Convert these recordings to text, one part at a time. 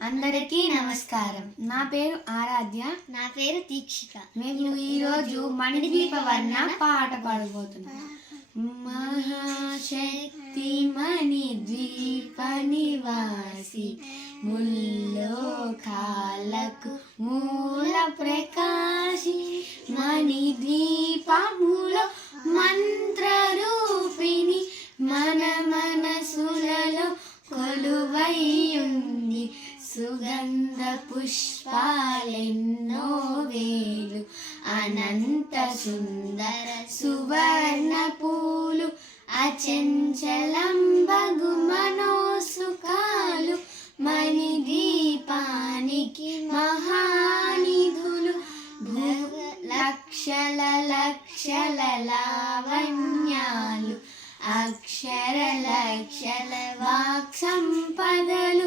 అందరికీ నమస్కారం. నా పేరు ఆరాధ్య. నా పేరు దీక్షిత. మేము ఈరోజు మణిద్వీపవర్ణ పాట పాడబోతున్నాం. మహాశక్తి మణిద్వీప నివాసి ముల్లోకాలకు మూల ప్రకాశి మణిద్వీపములో మంత్రరూపిణి మన మనసులలో కొలువై ఉంది. సుగంధ పుష్పాలెన్నో వేలు అనంత సుందర సువర్ణ పూలు అచంచలం బగు మనోసుకాలు మణిద్వీపానికి మహానిధులు లక్షల లక్షల లావణ్యాలు అక్షర లక్షల వాక్ సంపదలు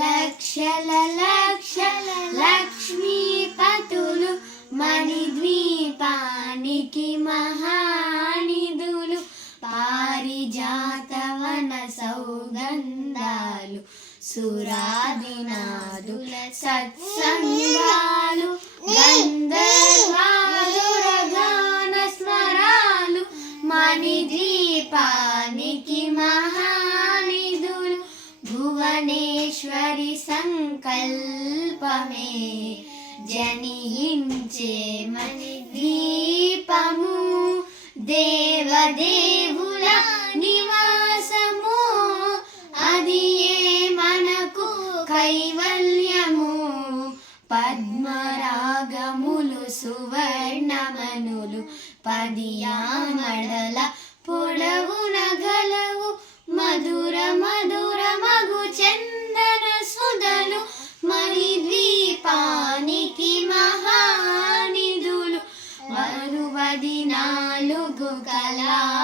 లక్షల లక్షల లక్ష్మీపతులు మణిద్వీపానికి మహానిధులు పారిజాతవన సౌగంధాలు సురాదినాదుల సత్సంగాలు గంధర్వాదుర గాన స్వరాలు మణిద్వీపానికి మహానిధులు భువనేశ్వరి సంకల్పమే జనించే మణిద్వీపము దేవదేవుల నివాసము అది ఏ మనకు కైవల్యము పద్మరాగములు సువర్ణమనులు పదియామడల పొడవున గలవు మధుర మధుర మగు చందన సుధలు మణిద్వీపానికి మహానిధులు 64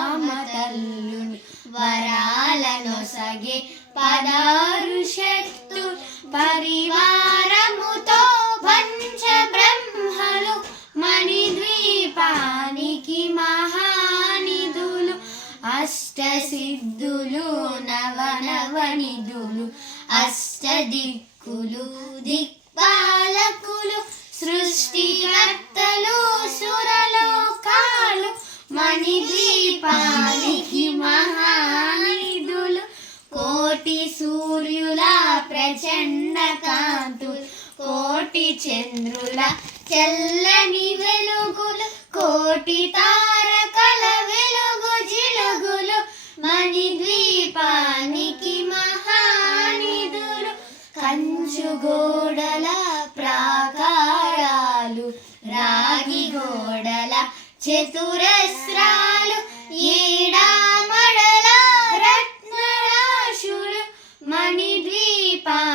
కళామతల్లుని వరాలనొసగే 16 శక్తులు పరివారముతో పంచ బ్రహ్మలు మణిద్వీపానికి మహానిధులు అష్టసిద్ధులు నవనవనిధులు అష్టదిక్కులు దిక్పాలకులు సృష్టికర్తలు సురలోకాలు మణిద్వీపానికి మహానిధులు కోటి సూర్యుల ప్రచండ కాంతులు కోటి చంద్రుల చల్లని వెలుగులు కోటి తారకల వెలుగు జిలుగులు మణిద్వీపానికి మహానిధులు కంచు గోడల ప్రాకారాలు రాగి గోడల చతురస్రాలు ఏడామడల రత్నరాశులు మణిద్వీపానికి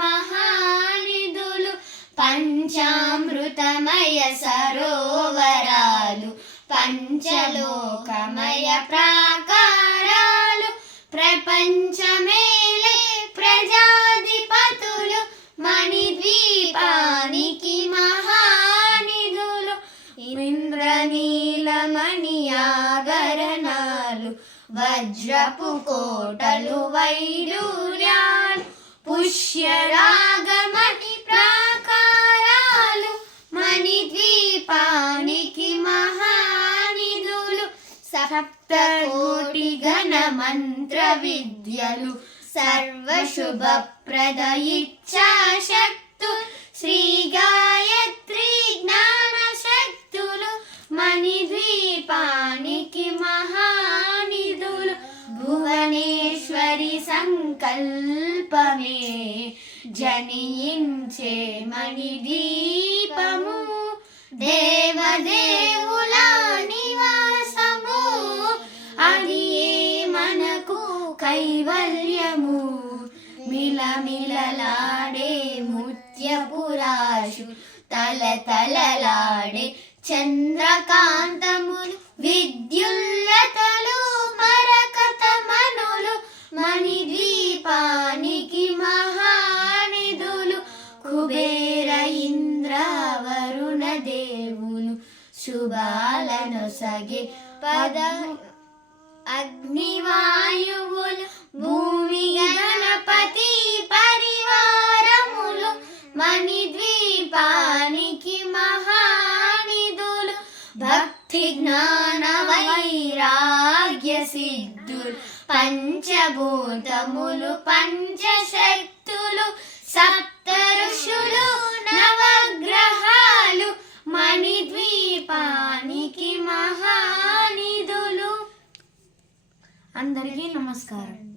మహానిధులు పంచామృతమయ సరోవరాలు పంచలోకమయ ప్రాకారాలు ప్రపంచమేలే ప్రజాధిపతులు మణిద్వీపానికి మహానిధులు ఇంద్రనీలమణి ఆభరణాలు వజ్రపు కోటలు వైడూర్యాలు పుష్యరాగమణి ప్రాకారాలు మణిద్వీపానికి మహానిధులు సప్తకోటి ఘన మంత్ర విద్యలు సర్వశుభప్రద ఇచ్ఛాశక్తు శ్రీ గాయత్రి జ్ఞాన శక్తులు మణిద్వీపానికి మహానిధులు భువనేశ్వరి సంకల్పమే జనించే మణిద్వీపము దేవదేవుల నివాసము అది ఏ మనకు కైవల్యము మిలమిలలాడే ముత్యపురాశు తలతలలాడే చంద్రకాంతములు విద్యుల్లతలు మరకతమనులు మణిద్వీపానికి మహానిధులు కుబేర ఇంద్ర వరుణ దేవులు శుభాలనొసగే పద అగ్నివాయువులు భూమి గణపతి పరివార బుద్ధి జ్ఞాన వైరాగ్య సిద్ధులు పంచభూతములు పంచశక్తులు సప్త ఋషులు నవగ్రహాలు మణిద్వీపానికి మహానిధులు. అందరికీ నమస్కారం.